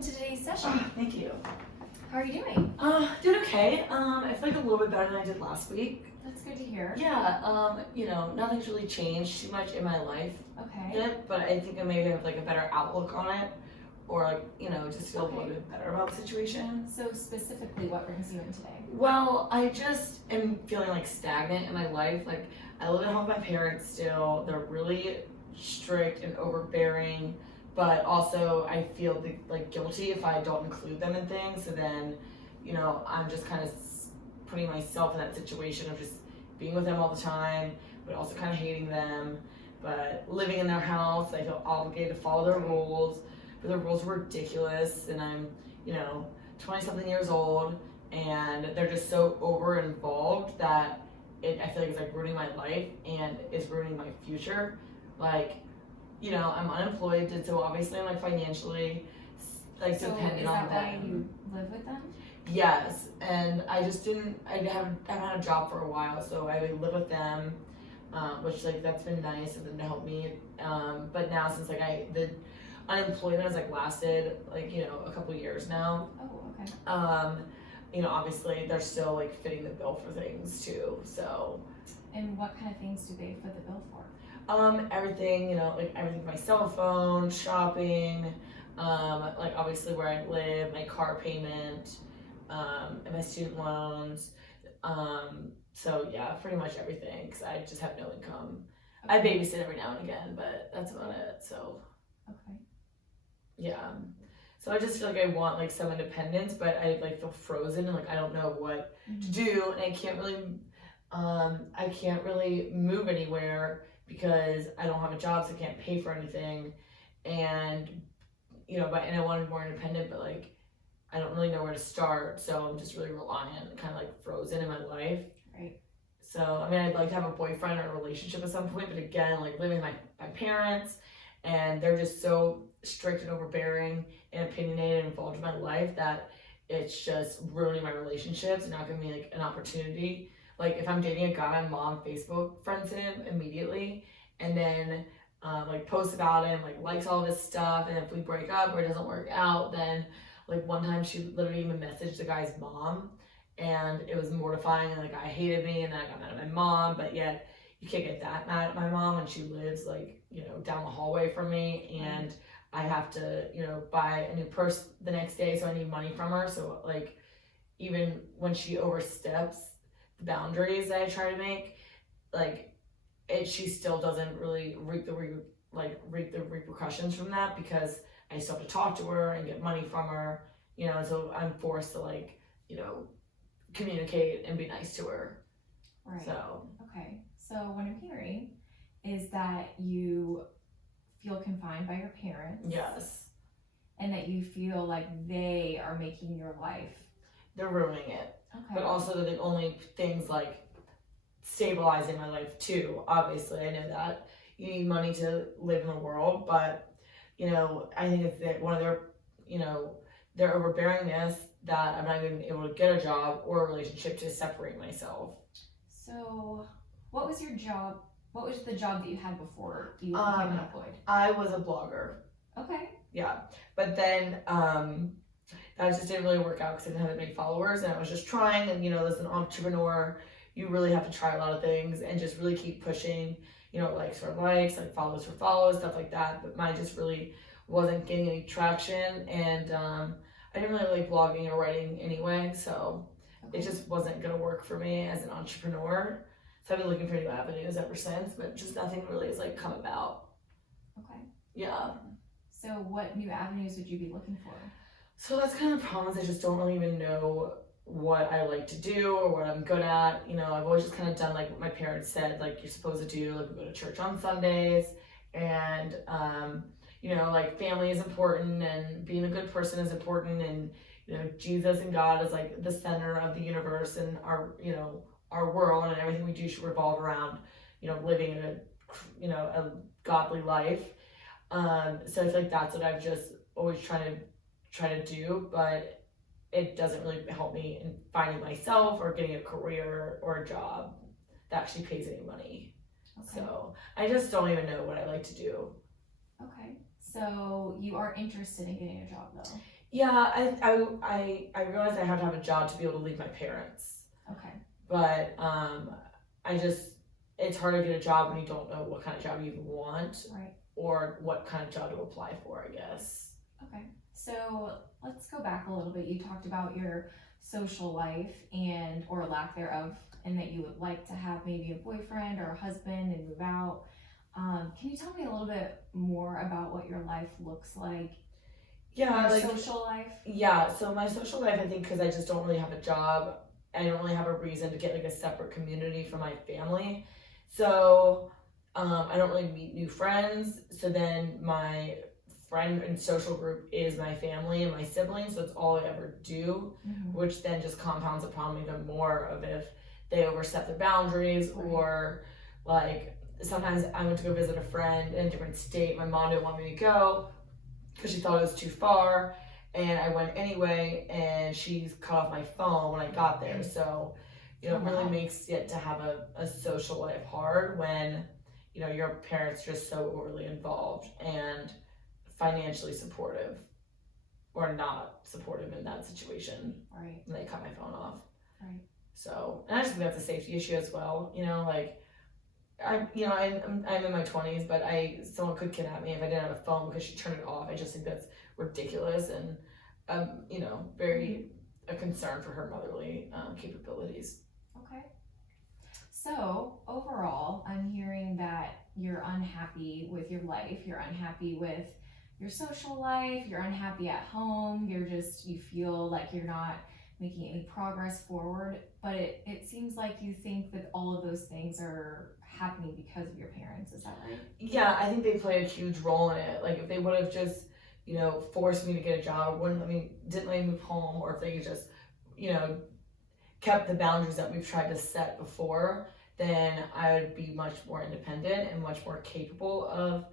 welcome to today's session. Thank you. How are you doing? Doing okay. I feel like a little bit better than I did last week. That's good to hear. Yeah, nothing's really changed too much in my life Okay. yet, but I think I maybe have like a better outlook on it, or like, just feel a little Okay. bit better about the situation. So specifically, what brings you in today? Well, I just am feeling like stagnant in my life. Like, I live at home with my parents still. They're really strict and overbearing, but also I feel like guilty if I don't include them in things. So then, I'm just kind of putting myself in that situation of just being with them all the time, but also kind of hating them. But living in their house, I feel obligated to follow their rules, but the rules are ridiculous, and I'm, 20-something years old, and they're just so over involved that I feel like it's like ruining my life and is ruining my future. Like, I'm unemployed, and so obviously I'm like financially dependent on them. So is that why you live with them? Yes, and I haven't had a job for a while, so I live with them, which that's been nice of them to help me. But now since the unemployment has lasted a couple years now. Oh, okay. Obviously they're still fitting the bill for things too. So. And what kind of things do they fit the bill for? Everything, everything, my cell phone, shopping, obviously where I live, my car payment, and my student loans. So yeah, pretty much everything, because I just have no income. Okay. I babysit every now and again, but that's about it. So. Okay. Yeah. So I just feel like I want some independence, but I feel frozen and I don't know what to do, and I can't really move anywhere because I don't have a job, so I can't pay for anything, and and I wanted more independent, but I don't really know where to start, so I'm just really reliant, kind of frozen in my life. Right. So I mean, I'd like to have a boyfriend or a relationship at some point, but again, living with my parents, and they're just so strict and overbearing and opinionated and involved in my life that it's just ruining my relationships and not giving me an opportunity. If I'm dating a guy, my mom Facebook friends him immediately, and then posts about him, likes all this stuff, and if we break up or it doesn't work out, then one time she literally even messaged the guy's mom, and it was mortifying, and the guy hated me, and then I got mad at my mom, but yet you can't get that mad at my mom when she lives down the hallway from me, and I have to buy a new purse the next day, so I need money from her. So even when she oversteps the boundaries that I try to make, she still doesn't really reap the repercussions from that, because I still have to talk to her and get money from her, so I'm forced to communicate and be nice to her. Right. So. Okay. So what I'm hearing is that you feel confined by your parents. Yes. And that you feel like they are making your life. They're ruining it. Okay. But also they're the only things stabilizing my life too. Obviously, I know that you need money to live in the world, but I think it's that one of their overbearingness that I'm not even able to get a job or a relationship to separate myself. So, what was your job? What was the job that you had before you became unemployed? I was a blogger. Okay. Yeah, but then that just didn't really work out because I didn't have that many followers, and I was just trying. And as an entrepreneur, you really have to try a lot of things and just really keep pushing. Likes for likes, follows for follows, stuff like that. But mine just really wasn't getting any traction, and I didn't really like blogging or writing anyway, so it just wasn't gonna work for me as an entrepreneur. So I've been looking for new avenues ever since, but just nothing really has come about. Okay. Yeah. So what new avenues would you be looking for? So that's kind of the problem, is I just don't really even know what I like to do or what I'm good at. I've always just kind of done what my parents said, you're supposed to do, we go to church on Sundays, and family is important, and being a good person is important, and Jesus and God is the center of the universe, and our world, and everything we do should revolve around living a godly life. So I feel that's what I've just always try to do, but it doesn't really help me in finding myself or getting a career or a job that actually pays any money. Okay. So I just don't even know what I like to do. Okay. So you are interested in getting a job though? Yeah, I realized I have to have a job to be able to leave my parents. Okay. But I just, it's hard to get a job when you don't know what kind of job you even want. Right. Or what kind of job to apply for, I guess. Okay. So let's go back a little bit. You talked about your social life and or lack thereof, and that you would like to have maybe a boyfriend or a husband and move out. Can you tell me a little bit more about what your life looks like? Yeah, your like social life. Yeah, so my social life, I think, because I just don't really have a job, I don't really have a reason to get like a separate community for my family. So I don't really meet new friends. So then my friend and social group is my family and my siblings. So it's all I ever do, which then just compounds the problem even more of if they overstep their boundaries or like sometimes I went to go visit a friend in a different state. My mom didn't want me to go because she thought it was too far, and I went anyway, and she's cut off my phone when I got there. So, it really makes it to have a social life hard when, your parents are just so overly involved and financially supportive or not supportive in that situation. Right. And they cut my phone off. Right. So, and I just think that's a safety issue as well. I'm in my 20s, but someone could kidnap me if I didn't have a phone because she turned it off. I just think that's ridiculous and, very a concern for her motherly capabilities. Okay. So overall, I'm hearing that you're unhappy with your life. You're unhappy with your social life. You're unhappy at home. You feel like you're not making any progress forward. But it seems like you think that all of those things are happening because of your parents. Is that right? Yeah, I think they play a huge role in it. Like if they would have just, forced me to get a job, didn't let me move home, or if they just, kept the boundaries that we've tried to set before, then I would be much more independent and much more capable of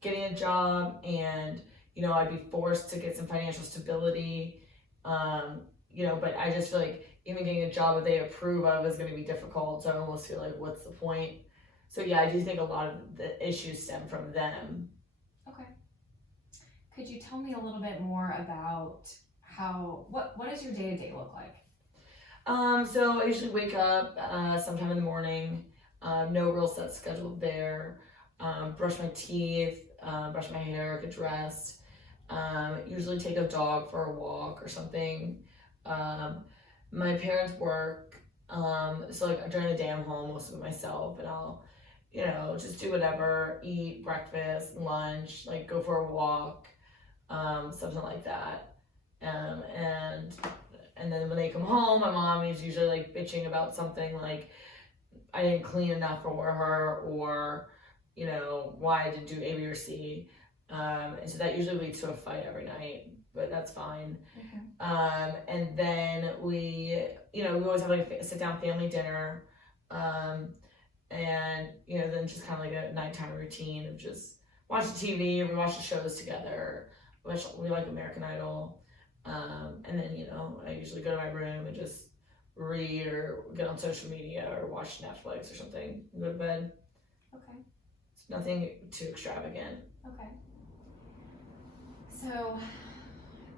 getting a job, and I'd be forced to get some financial stability. But I just feel like even getting a job that they approve of is going to be difficult. So I almost feel like, what's the point? So yeah, I do think a lot of the issues stem from them. Okay. Could you tell me a little bit more about what does your day-to-day look like? So I usually wake up sometime in the morning, no real set schedule there, brush my teeth, brush my hair, get dressed, usually take a dog for a walk or something. My parents work, so like during the day I'm home most of it myself, and I'll, just do whatever, eat breakfast, lunch, like go for a walk, something like that. And then when they come home, my mom is usually like bitching about something like I didn't clean enough for her, or why I didn't do A, B, or C. And so that usually leads to a fight every night, but that's fine. And then we always have like a sit down family dinner. And then just kind of like a nighttime routine of just watch the TV, we watch the shows together. We like American Idol. And then, I usually go to my room and just read or get on social media or watch Netflix or something and go to bed. Okay. It's nothing too extravagant. Okay. So,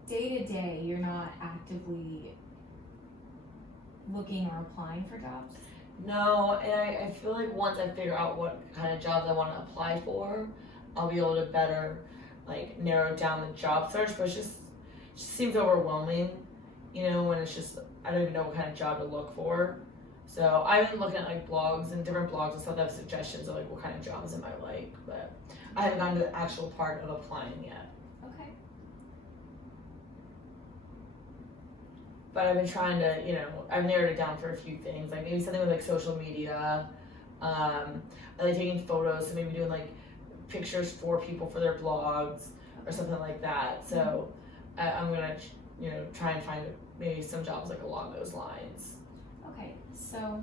day to day, you're not actively looking or applying for jobs? No, and I feel like once I figure out what kind of jobs I want to apply for, I'll be able to better like narrow down the job search, but it just seems overwhelming, when it's just, I don't even know what kind of job to look for. So I've been looking at like blogs and different blogs and stuff that have suggestions of like what kind of jobs I might like, but I haven't gotten to the actual part of applying yet. Okay. But I've been trying to, I've narrowed it down for a few things, like maybe something with like social media. I like taking photos, so maybe doing like pictures for people for their blogs or something like that. So I'm gonna, try and find maybe some jobs like along those lines. Okay, so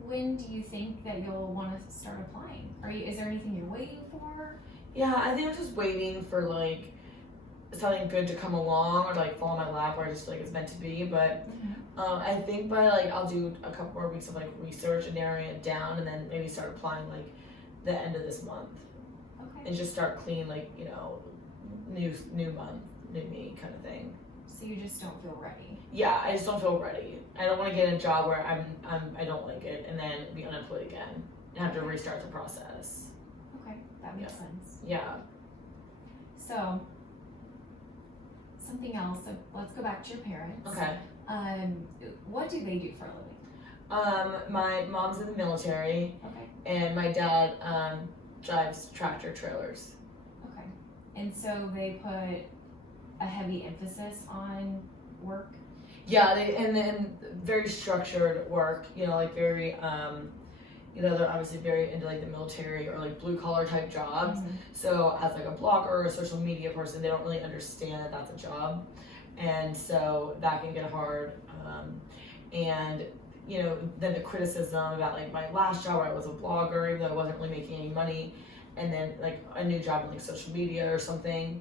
when do you think that you'll want to start applying? Is there anything you're waiting for? Yeah, I think I'm just waiting for like something good to come along or like fall in my lap where I just like it's meant to be. But I think by like I'll do a couple more weeks of like research and narrowing it down, and then maybe start applying like the end of this month. Okay. And just start clean like new month, new me kind of thing. So you just don't feel ready. Yeah, I just don't feel ready. I don't want to get in a job where I don't like it and then be unemployed again and have to restart the process. Okay, that makes sense. Yeah. So, something else. So let's go back to your parents. Okay. What do they do for a living? My mom's in the military. Okay. And my dad drives tractor trailers. Okay. And so they put a heavy emphasis on work. Yeah, and then very structured work. Like very they're obviously very into like the military or like blue collar type jobs. Mm-hmm. So as like a blogger or a social media person, they don't really understand that that's a job, and so that can get hard. And then the criticism about like my last job where I was a blogger, even though I wasn't really making any money, and then like a new job in like social media or something,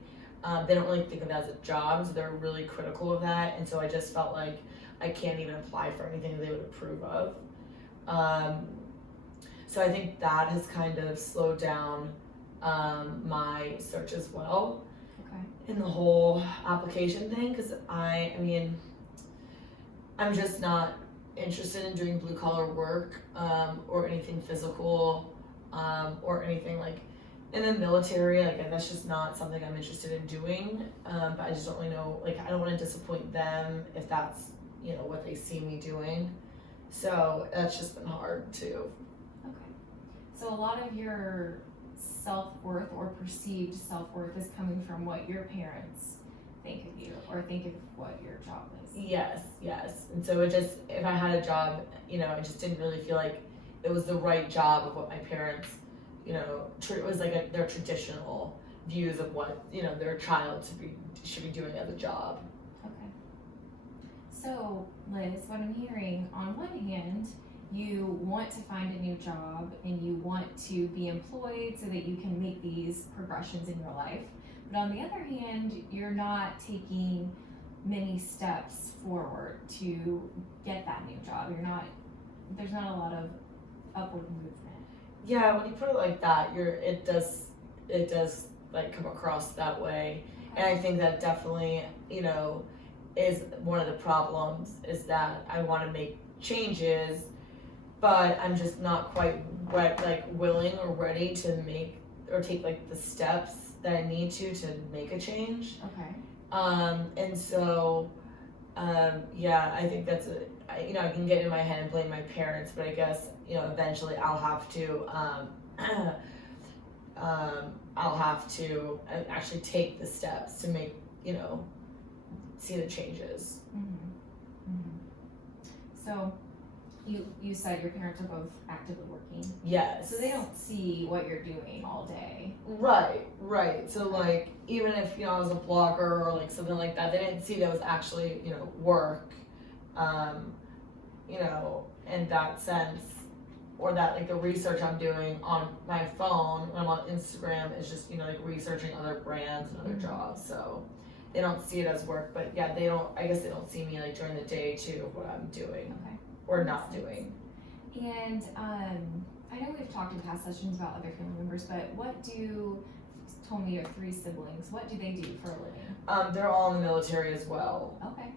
they don't really think of that as a job, so they're really critical of that. And so I just felt like I can't even apply for anything they would approve of. So I think that has kind of slowed down my search as well. Okay. In the whole application thing, because I'm just not interested in doing blue collar work or anything physical or anything like in the military. Like that's just not something I'm interested in doing. But I just don't really know. Like I don't want to disappoint them if that's what they see me doing. So that's just been hard too. Okay. So a lot of your self-worth or perceived self-worth is coming from what your parents think of you or think of what your job is. Yes. And so if I had a job, I just didn't really feel like it was the right job of what my parents, it was like their traditional views of what, their child should be doing as a job. Okay. So, Liz, what I'm hearing, on one hand, you want to find a new job and you want to be employed so that you can make these progressions in your life. But on the other hand, you're not taking many steps forward to get that new job. There's not a lot of upward movement. Yeah, when you put it like that, it does like come across that way. And I think that definitely, is one of the problems is that I want to make changes, but I'm just not quite willing or ready to make or take like the steps that I need to make a change. Okay. And so, I think that's I can get in my head and blame my parents, but I guess, eventually I'll have to, actually take the steps to make, see the changes. Mm-hmm. Mm-hmm. So, you said your parents are both actively working. Yes. So they don't see what you're doing all day. Right. So like, even if, I was a blogger or like something like that, they didn't see that was actually, work, in that sense, or that like the research I'm doing on my phone when I'm on Instagram is just, like researching other brands and other jobs. So they don't see it as work, but yeah, I guess they don't see me like during the day too, what I'm doing. Okay. Or not doing. And I know we've talked in past sessions about other family members, but told me you have 3 siblings. What do they do for a living? They're all in the military as well. Okay.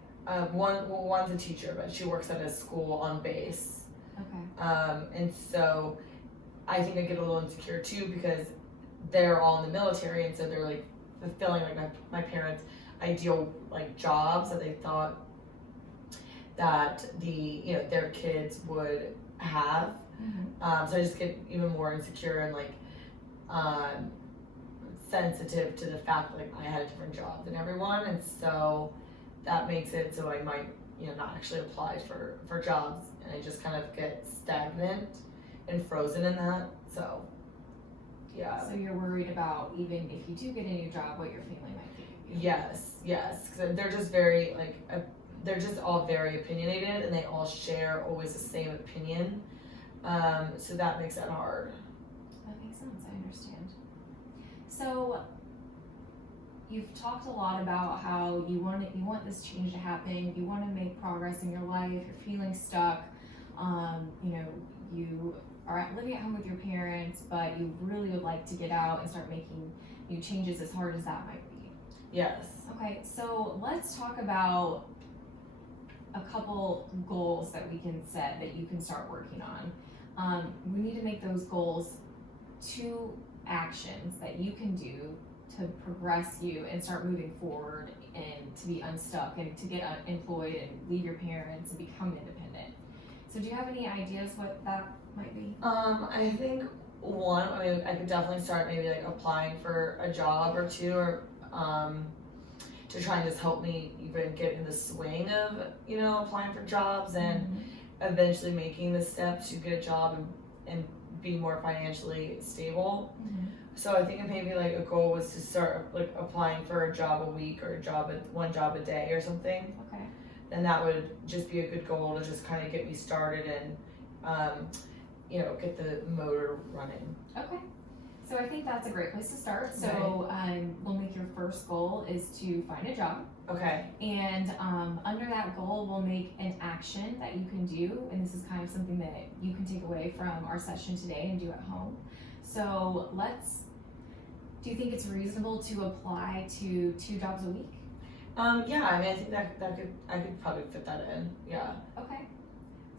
One's a teacher, but she works at a school on base. Okay. And so I think I get a little insecure too because they're all in the military, and so they're like fulfilling like my parents' ideal like jobs that they thought that their kids would have. Mm-hmm. So I just get even more insecure and like sensitive to the fact that like I had a different job than everyone, and so that makes it so I might not actually apply for jobs, and I just kind of get stagnant and frozen in that. So yeah. So you're worried about even if you do get a new job, what your family might think of you. Yes, because they're just very they're just all very opinionated, and they all share always the same opinion. So that makes it hard. That makes sense. I understand. So you've talked a lot about how you want this change to happen. You want to make progress in your life. You're feeling stuck. You are living at home with your parents, but you really would like to get out and start making new changes, as hard as that might be. Yes. Okay, so let's talk about a couple goals that we can set that you can start working on. We need to make those goals 2 actions that you can do to progress you and start moving forward and to be unstuck and to get employed and leave your parents and become independent. So do you have any ideas what that might be? I think one, I mean, I could definitely start maybe like applying for a job or two, or to try and just help me even get in the swing of, you know, applying for jobs and eventually making the step to get a job and be more financially stable. So I think if maybe like a goal was to start like applying for a job a week or one job a day or something. Okay. Then that would just be a good goal to just kind of get me started and you know, get the motor running. Okay. So I think that's a great place to start. So we'll make your first goal is to find a job. Okay. And under that goal, we'll make an action that you can do. And this is kind of something that you can take away from our session today and do at home. So do you think it's reasonable to apply to 2 jobs a week? Yeah, I mean, I think I could probably fit that in. Yeah. Okay.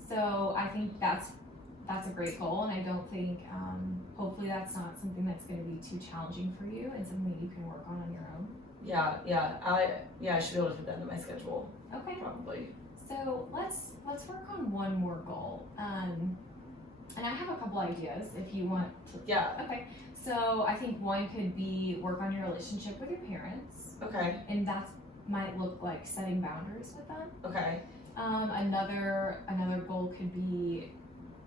So I think that's a great goal, and I don't think, hopefully that's not something that's going to be too challenging for you and something that you can work on your own. I should be able to fit that into my schedule. Okay. Probably. So let's work on one more goal. And I have a couple ideas if you want to. Yeah. Okay. So I think one could be work on your relationship with your parents. Okay. And that might look like setting boundaries with them. Okay. Another goal could be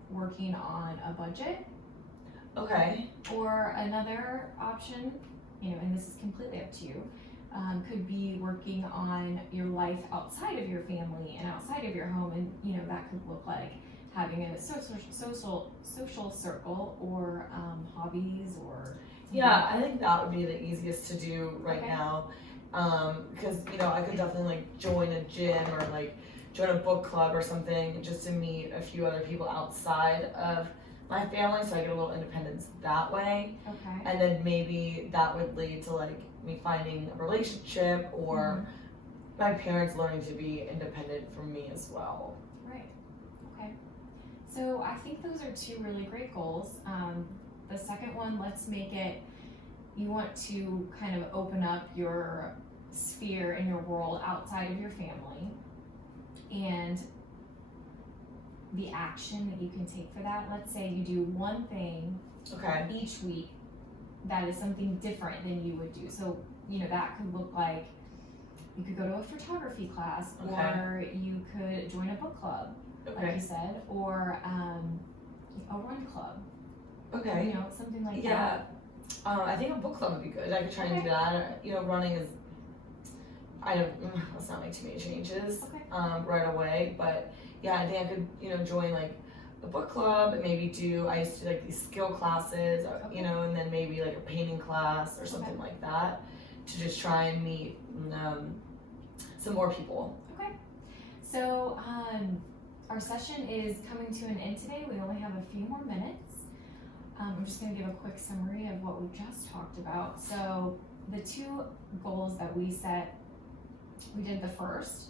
working on a budget. Okay. Or another option, you know, and this is completely up to you, could be working on your life outside of your family and outside of your home, and you know that could look like having a social circle or hobbies or. Yeah, I think that would be the easiest to do right Okay. now, because you know I could definitely like join a gym or like join a book club or something just to meet a few other people outside of my family, so I get a little independence that way. Okay. And then maybe that would lead to like me finding a relationship or my parents learning to be independent from me as well. Right. Okay. So I think those are 2 really great goals. The second one, let's make it, you want to kind of open up your sphere in your world outside of your family. And the action that you can take for that, let's say you do one thing Okay. each week that is something different than you would do. So, you know, that could look like you could go to a photography class, Okay. or you could join a book club, like Okay. you said, or a run club. Okay. You know, something like Yeah. that. I think a book club would be good. I could try and Okay. do that. You know, running is, let's not make too many changes Okay. right away. But yeah, I think I could, you know, join like a book club and maybe I used to do like these skill classes, Okay. you know, and then maybe like a painting class or something Okay. like that to just try and meet some more people. Okay. So our session is coming to an end today. We only have a few more minutes. I'm just going to give a quick summary of what we just talked about. So the 2 goals that we set, we did the first.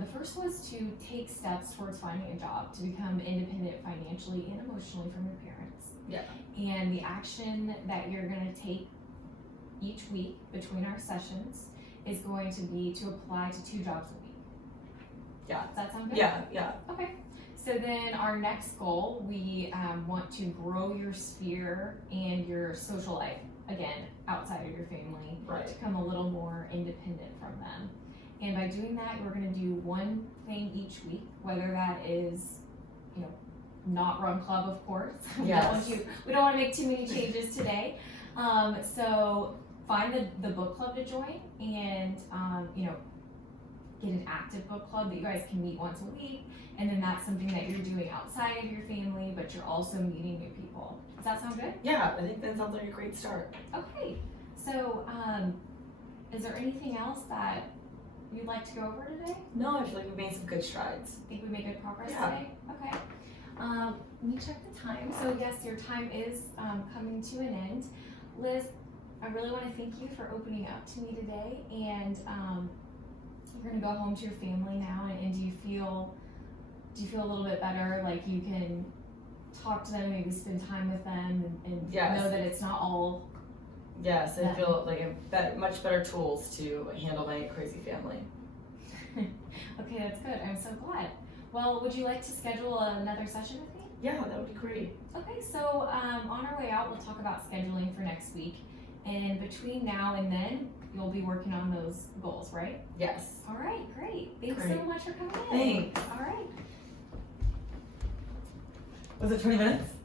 The first was to take steps towards finding a job, to become independent financially and emotionally from your parents. Yeah. And the action that you're going to take each week between our sessions is going to be to apply to 2 jobs a week. Yeah. Does that sound good? Yeah. Okay. So then our next goal, we want to grow your sphere and your social life, again, outside of your family, Right. to become a little more independent from them. And by doing that, we're going to do one thing each week, whether that is, you know, not run club, of course. Yes. We don't want to make too many changes today. So find the book club to join, and you know, get an active book club that you guys can meet once a week, and then that's something that you're doing outside of your family, but you're also meeting new people. Does that sound good? Yeah, I think that sounds like a great start. Okay. So is there anything else that you'd like to go over today? No, I feel like we made some good strides. Think we made good progress Yeah. today? Okay. Let me check the time. So yes, your time is coming to an end. Liz, I really want to thank you for opening up to me today. And you're gonna go home to your family now. And do you feel a little bit better? Like you can talk to them, maybe spend time with them, and Yes. know that it's not all. Yes, I feel like much better tools to handle my crazy family. Okay, that's good. I'm so glad. Well, would you like to schedule another session with me? Yeah, that would be great. Okay, so on our way out, we'll talk about scheduling for next week. And between now and then, you'll be working on those goals, right? Yes. All right, great. Thanks Great. so much for coming in. Thanks. All right. Was it 20 minutes?